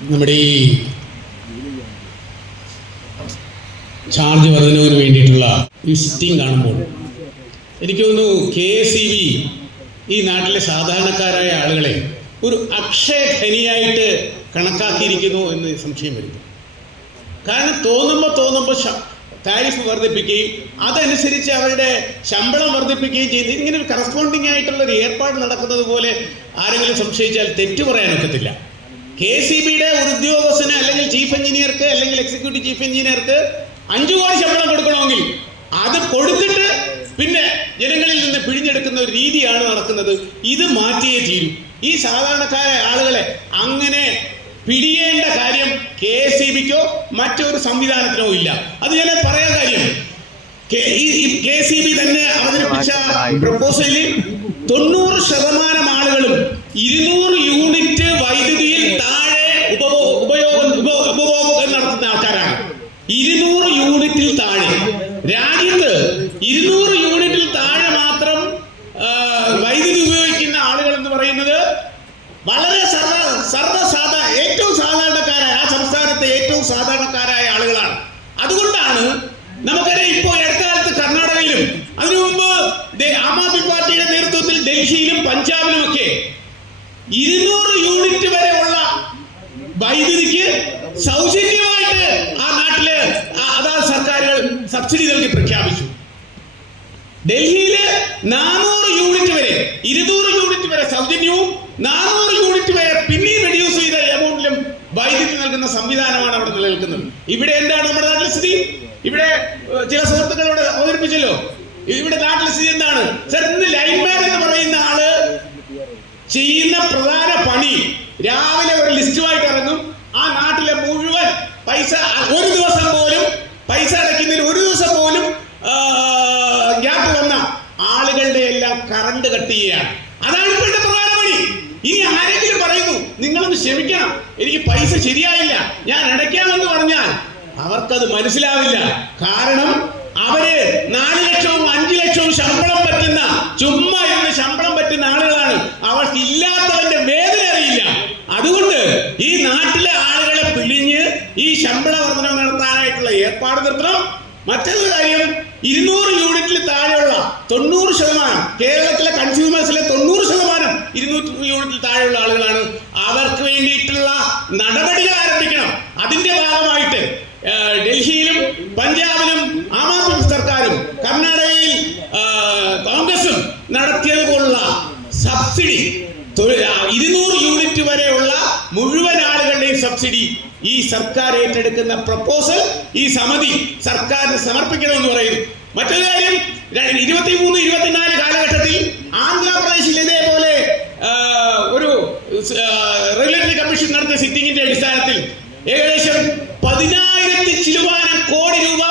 നമ്മുടെ ഈ ചാർജ് വർധനവിന് വേണ്ടിയിട്ടുള്ള ഈ സിറ്റിംഗ് കാണുമ്പോൾ എനിക്ക് തോന്നുന്നു KSEB ഈ നാട്ടിലെ സാധാരണക്കാരായ ആളുകളെ ഒരു അക്ഷയ ഖനിയായിട്ട് കണക്കാക്കിയിരിക്കുന്നു എന്ന് സംശയം വരുന്നു. കാരണം തോന്നുമ്പോൾ താരിഫ് വർദ്ധിപ്പിക്കുകയും അതനുസരിച്ച് അവരുടെ ശമ്പളം വർദ്ധിപ്പിക്കുകയും ചെയ്ത് ഇങ്ങനെ ഒരു കറസ്പോണ്ടിങ് ആയിട്ടുള്ളൊരു ഏർപ്പാട് നടക്കുന്നത് പോലെ ആരെങ്കിലും സംശയിച്ചാൽ തെറ്റു പറയാനൊക്കത്തില്ല. KSEBയുടെ ഒരു ഉദ്യോഗസ്ഥന് അല്ലെങ്കിൽ ചീഫ് എഞ്ചിനീയർക്ക് അല്ലെങ്കിൽ എക്സിക്യൂട്ടീവ് ചീഫ് എഞ്ചിനീയർക്ക് 5 കോടി ശമ്പളം കൊടുക്കണമെങ്കിൽ അത് കൊടുത്തിട്ട് പിന്നെ ജനങ്ങളിൽ നിന്ന് പിഴിഞ്ഞെടുക്കുന്ന ഒരു രീതിയാണ് നടക്കുന്നത്. ഇത് മാറ്റിയേ തീരൂ. ഈ സാധാരണക്കാരായ ആളുകളെ അങ്ങനെ പിടിയേണ്ട കാര്യം KSEBക്കോ മറ്റൊരു സംവിധാനത്തിനോ ഇല്ല. അത് ഞാൻ പറയാൻ കാര്യം KSEB തന്നെ അവതരിപ്പിച്ച പ്രപ്പോസലിൽ 90% ആളുകളും 200 യൂണിറ്റ് വൈദ്യുതിയിൽ താഴെ ഉപഭോഗം നടത്തുന്ന ആൾക്കാരാണ്. 200 യൂണിറ്റിൽ താഴെ രാജ്യത്ത് 200 യൂണിറ്റിൽ താഴെ മാത്രം വൈദ്യുതി ഉപയോഗിക്കുന്ന ആളുകൾ എന്ന് പറയുന്നത് വളരെ ഏറ്റവും സാധാരണക്കാരായ ആ സംസ്ഥാനത്തെ ഏറ്റവും സാധാരണക്കാരായ ആളുകളാണ്. അതുകൊണ്ടാണ് നമുക്കറിയാം ഇപ്പോൾ അടുത്ത കാലത്ത് കർണാടകയിലും അതിനു മുമ്പ് ആം ആദ്മി പാർട്ടിയുടെ നേതൃത്വത്തിൽ ഡൽഹിയിലും പഞ്ചാബിലും ഒക്കെ 200 യൂണിറ്റ് വരെ ഉള്ള വൈദ്യുതിക്ക് സൗജന്യമായിട്ട് ആ നാട്ടില് അതാത് സർക്കാരുകൾ സബ്സിഡി നൽകി പ്രഖ്യാപിച്ചു. ഡൽഹിയില് 400 യൂണിറ്റ് വരെ 200 യൂണിറ്റ് വരെ സൗജന്യവും 400 യൂണിറ്റ് വരെ പിന്നെയും റെഡ്യൂസ് ചെയ്ത എമൗണ്ടിലും വൈദ്യുതി നൽകുന്ന സംവിധാനമാണ് അവിടെ നിലനിൽക്കുന്നത്. ഇവിടെ എന്താണ് നമ്മുടെ നാട്ടിലെ സ്ഥിതി? ഇവിടെ ചില സുഹൃത്തുക്കളോട് അവതരിപ്പിച്ചല്ലോ. ഇവിടെ നാട്ടിലെ സ്ഥിതി എന്താണ് സർ? ഇന്ന് ലൈൻമാൻ എന്ന് പറയുന്ന ആള് ചെയ്യുന്ന പ്രധാന പണി രാവിലെ ഒരു ലിസ്റ്റുമായിട്ട് ഇറങ്ങും. ആ നാട്ടിലെ മുഴുവൻ പൈസ ഒരു ദിവസം പോലും പൈസ അടയ്ക്കുന്നതിൽ ഒരു ദിവസം പോലും ഗ്യാപ്പ് വന്ന ആളുകളുടെ എല്ലാം കറണ്ട് കട്ട് ചെയ്യുകയാണ്. അതാണ് ഇപ്പോഴത്തെ പ്രധാന പണി. ഇനി ആരെങ്കിലും പറയുന്നു നിങ്ങളൊന്ന് ക്ഷമിക്കണം, എനിക്ക് പൈസ ശരിയായില്ല, ഞാൻ അടയ്ക്കാമെന്ന് പറഞ്ഞാൽ അവർക്കത് മനസ്സിലാവില്ല. കാരണം അവര് 4 ലക്ഷവും 5 ലക്ഷവും ശമ്പളം പറ്റുന്ന ചുമ്മാ ഇരുന്ന് ശമ്പളം പറ്റുന്ന ആളുകളാണ്. അവർക്ക് ഇല്ലാത്തവന്റെ വേദന അറിയില്ല. അതുകൊണ്ട് ഈ നാട്ടിലെ ആളുകളെ പിഴിഞ്ഞ് ഈ ശമ്പള വർധന നടത്താനായിട്ടുള്ള ഏർപ്പാട് നിർത്തണം. മറ്റൊരു കാര്യം, 200 യൂണിറ്റിൽ താഴെയുള്ള 90% കേരളത്തിലെ കൺസ്യൂമേഴ്സിലെ 90% 200 യൂണിറ്റിൽ താഴെയുള്ള ആളുകളാണ്. അവർക്ക് വേണ്ടിയിട്ടുള്ള നടപടികൾ ആരംഭിക്കണം. അതിന്റെ ഭാഗമായിട്ട് ഡൽഹിയിലും പഞ്ചാബിലും ആം ആദ്മി സർക്കാരും കർണാടകയിൽ കോൺഗ്രസും നടത്തിയതുപോലുള്ള സബ്സിഡി 200 യൂണിറ്റ് വരെയുള്ള മുഴുവൻ ആളുകളുടെയും സബ്സിഡി ഈ സർക്കാർ ഏറ്റെടുക്കുന്ന പ്രപ്പോസൽ ഈ സമിതി സർക്കാരിന് സമർപ്പിക്കണമെന്ന് പറയുന്നു. മറ്റൊരു കാര്യം, 23-24 കാലഘട്ടത്തിൽ ആന്ധ്രാപ്രദേശിൽ ഇതേപോലെ ഒരു റെഗുലേറ്ററി കമ്മീഷൻ നടത്തിയ സിറ്റിംഗിന്റെ അടിസ്ഥാനത്തിൽ ഏകദേശം 10,000 ചില്ലുവാനം കോടി രൂപ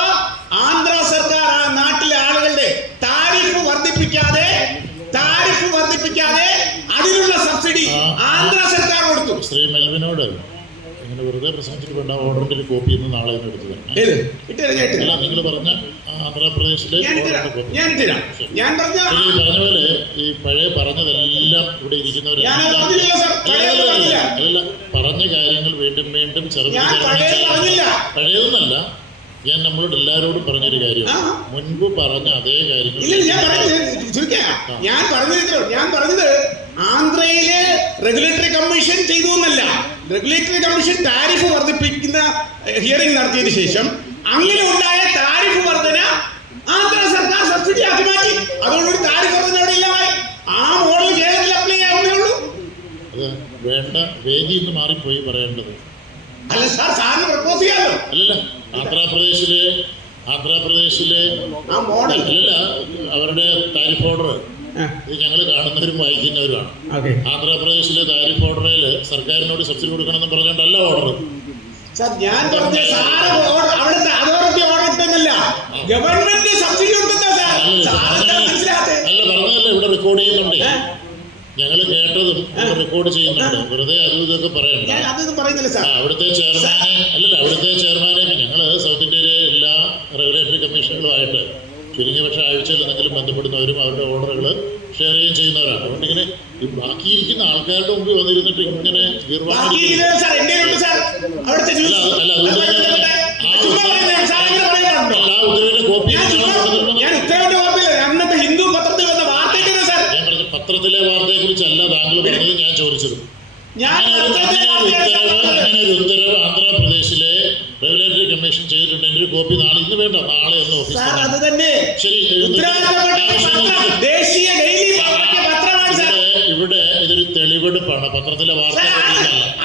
ആന്ധ്ര സർക്കാർ ആ നാട്ടിലെ ആളുകളുടെ താരിഫ് വർദ്ധിപ്പിക്കാതെ അതിനുള്ള സബ്സിഡി ആന്ധ്ര സർക്കാർ കൊടുത്തു. ശ്രീ മെൽവിനോട് ഇങ്ങനെ വെറുതെ പ്രസംഗിച്ചിട്ട് ഓർഡറിന്റെ ഒരു കോപ്പി ഇന്ന് നാളെ എടുത്തത് അല്ല, നിങ്ങൾ പറഞ്ഞ ആന്ധ്രാപ്രദേശിലെ പറഞ്ഞ പോലെ ഈ പഴയ പറഞ്ഞതെല്ലാം ഇവിടെ ഇരിക്കുന്നവരെല്ലാം പറഞ്ഞ കാര്യങ്ങൾ വീണ്ടും വീണ്ടും പഴയതൊന്നല്ല. ഞാൻ നമ്മളോട് എല്ലാവരോടും പറഞ്ഞൊരു കാര്യം, മുൻപ് പറഞ്ഞ അതേ കാര്യങ്ങൾ ഞാൻ പറഞ്ഞത് ആന്ധ്രയിലെ റെഗുലേറ്ററി കമ്മീഷൻ ചെയ്തു എന്നല്ല. റെഗുലേറ്ററി കമ്മീഷൻ താരിഫ് വർദ്ധിപ്പിക്കുന്ന ഹിയറിംഗ് നടത്തിയതിനു ശേഷം അങ്ങനെ ഉണ്ടായ താരിഫ് വർധന ആന്ധ്ര സർക്കാർ സബ്സിഡി ആക്കി മാറ്റി. അതുകൊണ്ടൊരു താരിഫ് വർധന അവിടെ ഇല്ലാതായി. ആ മോഡൽ കേരളത്തിൽ അപ്ലൈ ആവുന്നേ ഉള്ളൂ. അത് വേണ്ട വേദി ഇന്ന് മാറിപ്പോയി പറയേണ്ടത്. അല്ല സാർ, സാറിന് പ്രപ്പോസ് ചെയ്യാമല്ലോ. അല്ലല്ല, ആന്ധ്രാപ്രദേശിലെ ആ മോഡൽ അല്ലല്ല, അവരുടെ താരിഫ് ഓർഡർ ഇത് ഞങ്ങൾ കാണുന്നവരും വായിക്കുന്നവരുമാണ്. ആന്ധ്രാപ്രദേശിലെ താരിഫ് ഓർഡറിൽ സർക്കാരിനോട് സബ്സിഡി കൊടുക്കണമെന്ന് പറഞ്ഞുകൊണ്ടല്ല ഓർഡർ. ഞാൻ പറഞ്ഞ സാറ് അവിടുത്തെ അതോറിറ്റി ഓർഡർ ഇട്ടെന്നല്ല, ഗവൺമെന്റ് സബ്സിഡി കൊടുക്കുന്ന അല്ല പറഞ്ഞതല്ലേ, ഇവിടെ റെക്കോർഡ് ചെയ്യുന്നുണ്ട്. ഞങ്ങൾ കേട്ടതും റെക്കോർഡ് ചെയ്യുന്നുണ്ട്. വെറുതെ അതും ഇതൊക്കെ പറയണ്ട. അവിടുത്തെ ചെയർമാനെ ഞങ്ങൾ സൗത്ത് ഇന്ത്യയിലെ എല്ലാ റെഗുലേറ്ററി കമ്മീഷനുകളുമായിട്ട് ചുരുങ്ങിയ പക്ഷേ ആഴ്ചയിൽ എന്തെങ്കിലും ബന്ധപ്പെടുന്നവരും അവരുടെ ഓർഡറുകൾ ഷെയർ ചെയ്യുന്നവരാണ്. അതുകൊണ്ട് ഇങ്ങനെ ബാക്കിയിരിക്കുന്ന ആൾക്കാരുടെ മുമ്പിൽ വന്നിരുന്നിട്ട് ഇങ്ങനെ അവിടുത്തെ ന്യൂസ് ചുമ്മാ പറയുന്നതാണ്. സാർ അങ്ങനെ പറയാൻ പാടുണ്ടോ? ആ ഉത്തരവിന്റെ കോപ്പി ഞാൻ ഉത്തരവിന്റെ കോപ്പിയില്ല, അന്നത്തെ ഹിന്ദു പത്രത്തിൽ വന്ന വാർത്തയ്ക്കാണ് സാർ. ഞാൻ പറഞ്ഞ പത്രത്തിലെ വാർത്തയെ കുറിച്ചല്ല താങ്കൾ പറഞ്ഞത്, ഞാൻ ചോദിച്ചത്. ഞാൻ അങ്ങനെ ഒരു ഉത്തരവ് ആന്ധ്രാപ്രദേശിലെ റെഗുലേറ്ററി കമ്മീഷൻ ചെയ്തിട്ടുണ്ടെങ്കിൽ ഒരു കോപ്പി നാളെ ഇന്ന് വേണ്ട, നാളെ ഒന്ന് ഓഫീസിൽ സാർ അത് തന്നെ ശരി. ദേശീയ ഡെയിലി പത്രമാണ് സാർ. ഇവിടെ ഇതൊരു തെളിവെടുപ്പാണ്, പത്രത്തിലെ വാർത്ത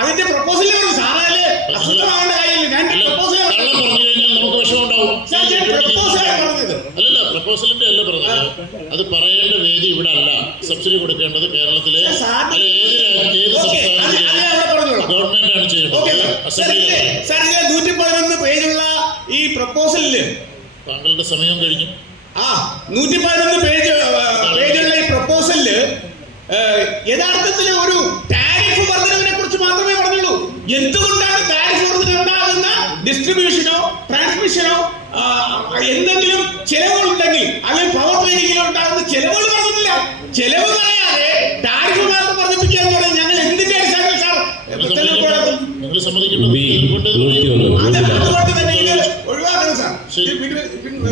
അതിന്റെ പ്രപ്പോസൽ സാറല്ലേ അസുഖമാവേണ്ട കാര്യമില്ല. ഞാൻ പ്രപ്പോസൽ കള്ളം പറഞ്ഞു കഴിഞ്ഞാൽ നമുക്ക് വിഷമമുണ്ടാവും. പറഞ്ഞത് അല്ലല്ല, പ്രപ്പോസലിന്റെ അല്ല പറഞ്ഞത്. അത് പറയേണ്ട വേദി ഇവിടെ അല്ല. സബ്സിഡി കൊടുക്കേണ്ടത് കേരളത്തിലെ അല്ല ഏത് സംസ്ഥാനത്തിലെ ഗവൺമെന്റ് ആണ് ചെയ്യേണ്ടത്. അസംബ്ലിയിലെ 111 പേജുള്ള ഈ പ്രപ്പോസലില് താങ്കളുടെ സമയം കഴിഞ്ഞു. 111 പേജുള്ള ഈ പ്രപ്പോസലില് യഥാർത്ഥത്തിൽ ഒരു ടാരിഫ് വർധനവിനെ കുറിച്ച് മാത്രമേ പറഞ്ഞുള്ളൂ. എന്തുകൊണ്ടാണ് ടാരിഫ് വർധന ഉണ്ടാകുന്ന ഡിസ്ട്രിബ്യൂഷനോ ട്രാൻസ്മിഷനോ എന്തെങ്കിലും ചെലവുകളുണ്ടെങ്കിൽ അല്ലെങ്കിൽ പവർ ട്രേഡിങ്ങിലോ ഉണ്ടാകുന്ന ചെലവുകൾ പറഞ്ഞിട്ടില്ല. ചെലവ് പറയാതെ ടാരിഫ് മാത്രം വർദ്ധിപ്പിക്കുക എന്ന് പറഞ്ഞാൽ ഞങ്ങൾ എന്തിന്റെ അടിസ്ഥാനത്തിൽ സാർ നിങ്ങൾ അതുകൊണ്ട് സമ്മതിക്കേണ്ടത് തന്നെ ഇത് ഒഴിവാക്കണം സാർ.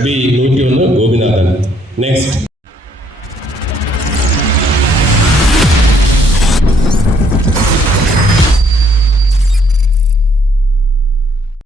B 101 ഗോപിനാഥൻ. നെക്സ്റ്റ്